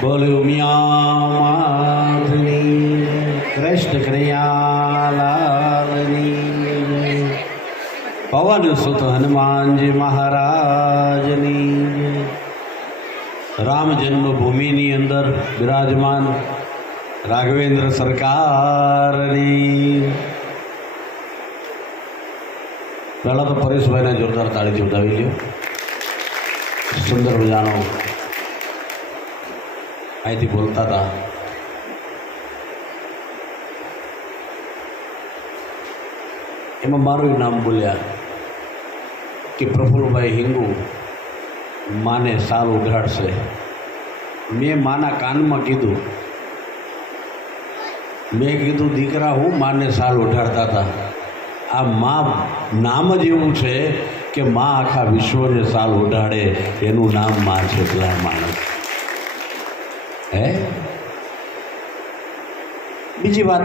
બોલ્યો મિયા માધની કૃષ્ણ કનૈયાલાલની પવન સુત હનુમાનજી મહારાજની. રામ જન્મભૂમિની અંદર બિરાજમાન રાઘવેન્દ્ર સરકારની. પહેલાં તો પરેશભાઈને જોરદાર તાળીથી ઉઠાવી લ્યો સુંદર મજાનો અહીંથી બોલતા હતા. એમાં મારું નામ બોલ્યા કે પ્રફુલ્લભાઈ હિંગુ, માને સાલ ઉઘરાડશે. મેં માના કાનમાં કીધું. મેં કીધું, દીકરા, હું માને સાલ ઉઢાડતા હતા. આ મા નામ જ એવું છે કે મા આખા વિશ્વને સાલ ઉઢાડે એનું નામ મા છે પેલા માણસ હે? બીજી વાત.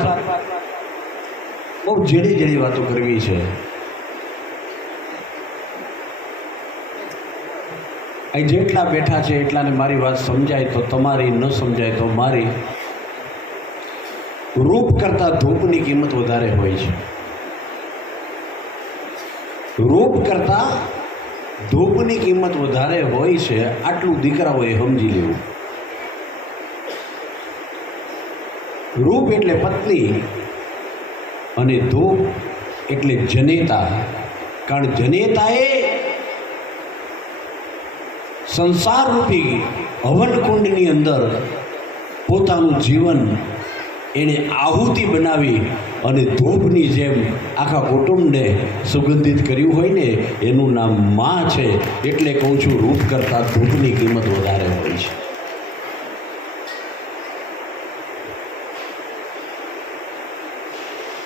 બહુ જેડી જેડી વાતો કરવી છે. અહીં જેટલા બેઠા છે, એટલાને મારી વાત સમજાય તો તમારી, ન સમજાય તો મારી. રૂપ કરતાં ધૂપની કિંમત વધારે હોય છે. રૂપ કરતાં ધૂપની કિંમત વધારે હોય છે, આટલું દીકરાઓએ સમજી લેવું. રૂપ એટલે પત્ની અને ધૂપ એટલે જનેતા. કારણ જનેતાએ સંસારરૂપી હવનકુંડની અંદર પોતાનું જીવન એણે આહુતિ બનાવી અને ધૂપની જેમ આખા કુટુંબને સુગંધિત કર્યું હોય ને, એનું નામમાં છે. એટલે કહું છું રૂપ કરતાં ધૂપની કિંમત વધારે હોય છે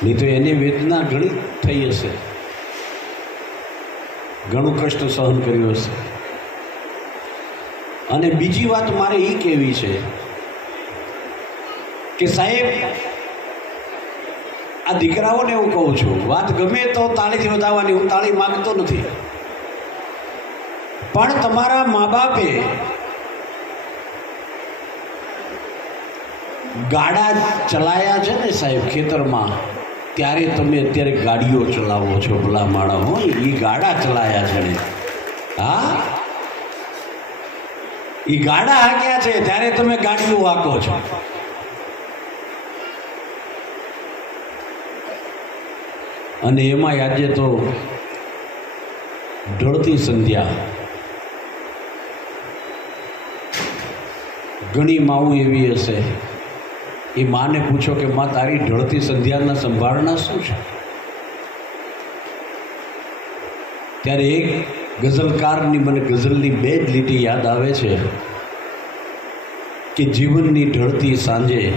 નહીં તો એની વેદના ઘણી થઈ હશે. ઘણું કષ્ટ સહન કર્યું હશે. અને બીજી વાત મારે એ કહેવી છે કે સાહેબ, આ દીકરાઓને હું કહું છું, વાત ગમે તો તાળીથી વધાવવાની હું તાળી માગતો નથી. પણ તમારા મા બાપે ગાડા ચલાયા છે ને સાહેબ ખેતરમાં? ત્યારે તમે અત્યારે ગાડીઓ ચલાવો છો, ભલા માળા હો એ ગાડા ચલાયા છે હા? એ ગાડા હાંક્યા છે, ત્યારે તમે ગાડીઓ હાંકો છો. અને એમાં આજે તો ઢળતી સંધ્યા. ઘણી માવું એવી હશે. એ માને પૂછો કે માં, તારી ઢળતી સંધ્યાના સંભાળના શું છે? ત્યારે એક ગઝલકારની મને ગઝલની બે જ લીટી યાદ આવે છે કે જીવનની ઢળતી સાંજે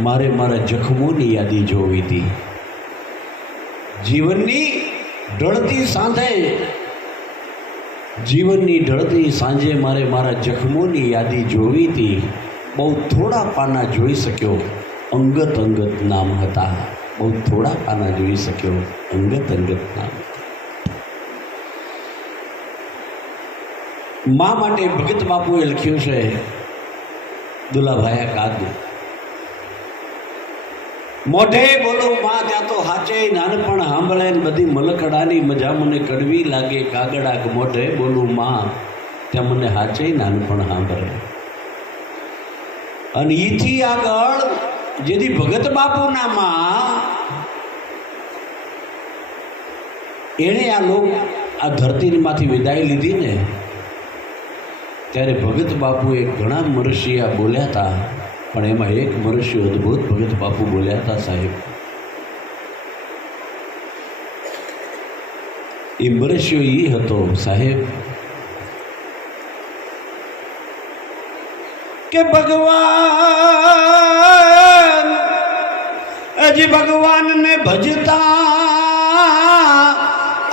મારે મારા જખમોની યાદી જોવી હતી. જીવનની ઢળતી સાંજે, જીવનની ઢળતી સાંજે મારે મારા જખમોની યાદી જોવી હતી. બહુ થોડા પાના જોઈ શક્યો. અંગત અંગત નામ હતા. બહુ થોડા પાના જોઈ શક્યો. અંગત અંગત નામ મા માટે ભગત બાપુએ લખ્યું છે દુલાભાયા કાદુ મોઢે બોલો માં, ત્યાં તો હાચે નાનપણ સાંભળે ને બધી મલકડાની મજા મને કડવી લાગે. કાગડાક મોઢે બોલું માં, ત્યાં મને હાચે નાનપણ સાંભળે. અને એથી આગળ જેથી ભગત બાપુના માં એણે આ લોક આ ધરતીમાંથી વિદાય લીધી ને, ત્યારે ભગત બાપુએ ઘણા મરશિયા બોલ્યા હતા, પણ એમાં એક મનુષ્ય અદ્ભુત ભગત બાપુ બોલ્યા હતા સાહેબ. એ મનુષ્ય એ હતો સાહેબ કે ભગવાન, હજી ભગવાનને ભજતા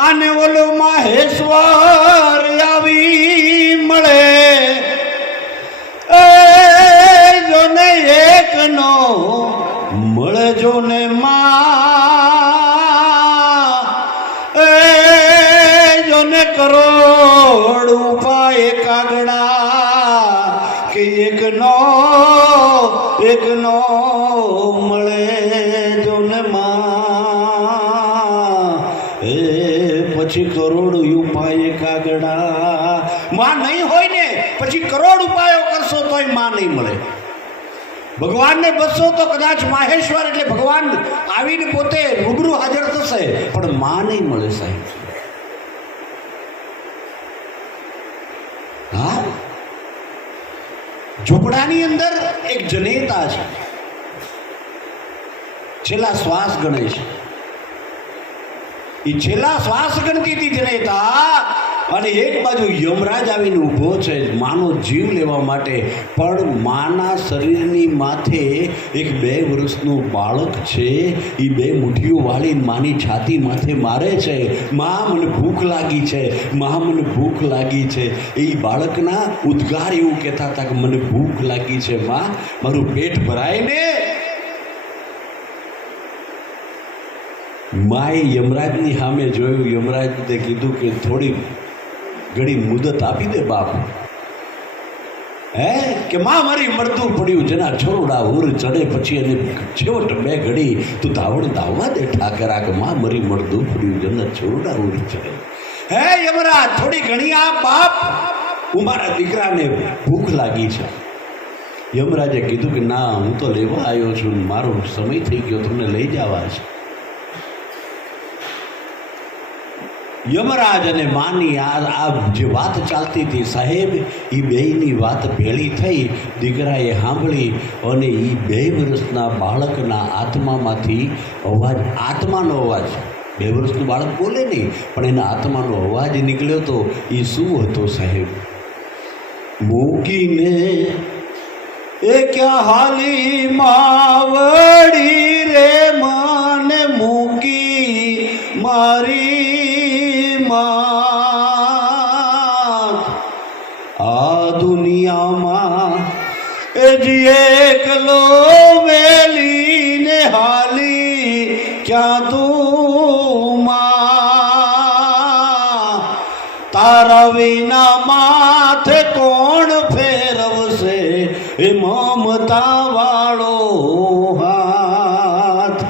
અને ઓલો માહેશ્વર આવી મળે. જોને એકનો મળજો ને માં. જોને કરોડ ઉપાય કાગડા એકનો મળે જોને એ પછી કરોડ ઉપાય કાગડા. માં નહીં હોય ને, પછી કરોડ ઉપાયો કરશો તોયમાં નહીં મળે. ભગવાનને બસશો તો કદાચ માહેશ્વર એટલે ભગવાન આવીને પોતે રૂબરૂ હાજર થશે, પણ માં નહીં મળે સાહેબ હા ઝૂંપડાની અંદર એક જનેતા છે. છેલ્લા શ્વાસ ગણે છે. એ છેલ્લા શ્વાસ ગણતી હતી જનેતા અને એક બાજુ યમરાજ આવીને ઊભો છે, માનો જીવ લેવા માટે. પણ માના શરીરની માથે એક બે વર્ષનું બાળક છે. એ બે મુઠ્ઠીઓ વાળી માની છાતી માથે મારે છે. મા, મને ભૂખ લાગી છે. મા, મને ભૂખ લાગી છે. એ બાળકના ઉદ્ગાર એવું કહેતા હતા કે, મને ભૂખ લાગી છે, મા. મારું પેટ ભરાય ને. માએ યમરાજની સામે જોયું. યમરાજને કીધું કે થોડી ઘડી મુદત આપી દે બાપ. હે? કે માં મારી મળતું પડ્યું, જેના છોરડા ઉર ચડે પછી અને છેવટ બે ઘડી તું ધાવણ ધાવવા દે ઠાકરા. કે માં મારી મળતું પડ્યું, જેના છોરડા ઉર ચડે. હે યમરાજ, થોડી ઘણી આ બાપ. હું મારા દીકરાને ભૂખ લાગી છે. યમરાજે કીધું કે ના, હું તો લેવા આવ્યો છું મારો સમય થઈ ગયો, તમને લઈ જવા છે. યમરાજ અને માની આ આ જે વાત ચાલતી હતી, સાહેબ એ બેયની વાત ભેળી થઈ. દીકરાએ સાંભળી અને એ બે વર્ષના બાળકના આત્મામાંથી અવાજ, આત્માનો અવાજ. બે વર્ષનું બાળક બોલે નહીં, પણ એના આત્માનો અવાજ નીકળ્યો તો એ શું હતો, સાહેબ? મૂકીને એ ક્યાં હાલી માવડી રે, માને મૂકી મારી દુનિયામાં એ જી એકલો મેલીને હાલી ક્યાં તું તારા વિના માથે કોણ ફેરવશે? એ મમતા વાળો હાથ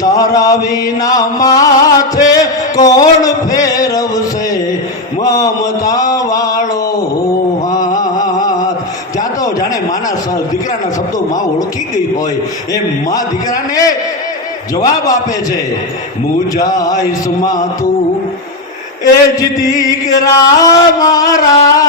તારા વિના માથે કોણ ફેરવશે? મમતા જાણે માના દીકરાના શબ્દો માં ઓળખી ગઈ હોય એ માં દીકરાને જવાબ આપે છે મુજાઈસમાં તું, એ જ દીકરા મારા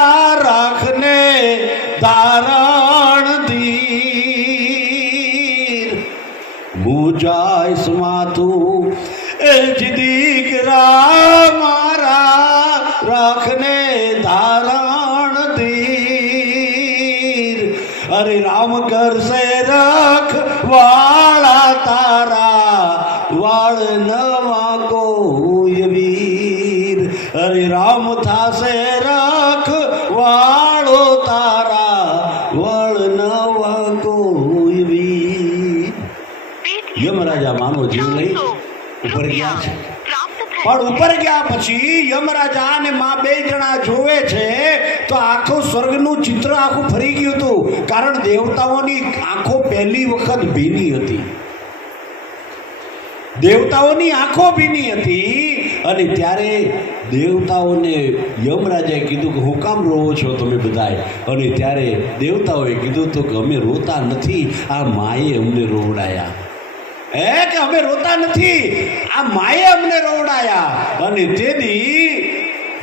વાળા તારા વાળ નવા પણ ઉપર ગયા પછી યમરાજા અને માં બે જણા જોવે છે, તો આખું સ્વર્ગનું ચિત્ર આખું ફરી ગયું હતું. કારણ દેવતાઓની આંખો પહેલી વખત ભીની હતી. દેવતાઓની આંખો ભીની હતી અને ત્યારે દેવતાઓને યમરાજાએ કીધું કે, હું કામ રોવો છો તમે બધાએ? અને ત્યારે દેવતાઓએ કીધું તો કે, અમે રોતા નથી, આ માએ અમને રોવડાયા. હે કે અમે રોતા નથી? આ માએ અમને રોવડાયા. અને તેથી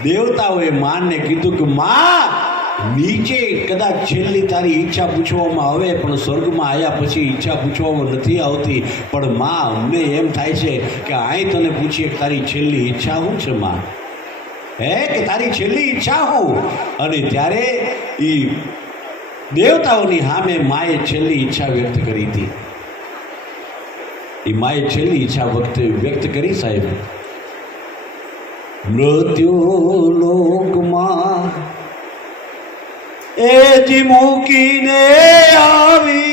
દેવતાઓએ માને કીધું કે, માં, નીચે કદાચ છેલ્લી તારી ઈચ્છા પૂછવામાં આવે, પણ સ્વર્ગમાં આવ્યા પછી ઈચ્છા પૂછવામાં નથી આવતી. પણ માં, અમને એમ થાય છે કે આય તને પૂછીએ કે તારી છેલ્લી ઈચ્છા શું છે, માં? હે કે તારી છેલ્લી ઈચ્છા હું? અને ત્યારે એ દેવતાઓની સામે માએ છેલ્લી ઈચ્છા વ્યક્ત કરી હતી. એ માએ છેલ્લી ઈચ્છા વખતે વ્યક્ત કરી સાહેબ, મૃત્યુ લોકમાં એ જ મૂકીને આવી,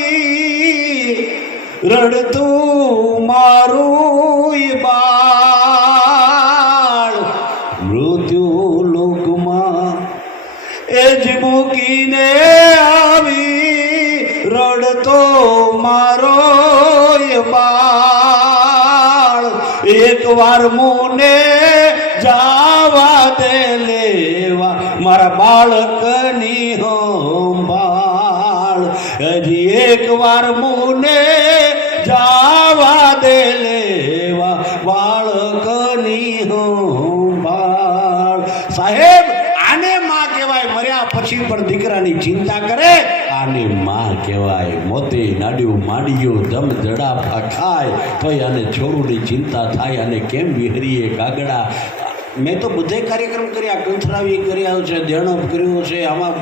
રડતું મારું બાળ. મૃત્યુ લોકમાં એ જ મૂકીને આવી, રડતો મારો કોઈ બાળ, એક વાર મુને જાવા દે લેવા. મારા બાળકની હો બાળ, હજી એક વાર મુને જાવા દે લેવા. બાળકની હો બાળ. સાહેબ, આને માં કહેવાય, મર્યા પછી પણ દીકરાની ચિંતા કરે. આને માં કહેવાય. મોતી, નાડ્યું, માંડ્યું, દમ જડાફા ખાય ભાઈ અને છોડુની ચિંતા થાય અને કેમ વિહરીએ કાગડા મેં તો બધાય કાર્યક્રમ કર્યા કંથરાવી કર્યા છે દેણપ કર્યો છે, આમાં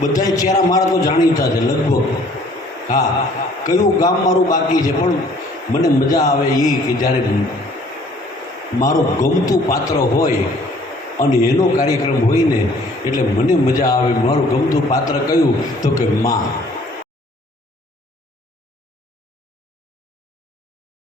બધાય ચહેરા મારા તો જાણીતા છે, લગભગ. હા, કયું ગામ મારું બાકી છે, પણ મને મજા આવે એ કે જ્યારે મારું ગમતું પાત્ર હોય અને એનો કાર્યક્રમ હોય ને, એટલે મને મજા આવે. મારું ગમતું પાત્ર કયું? તો કે માં.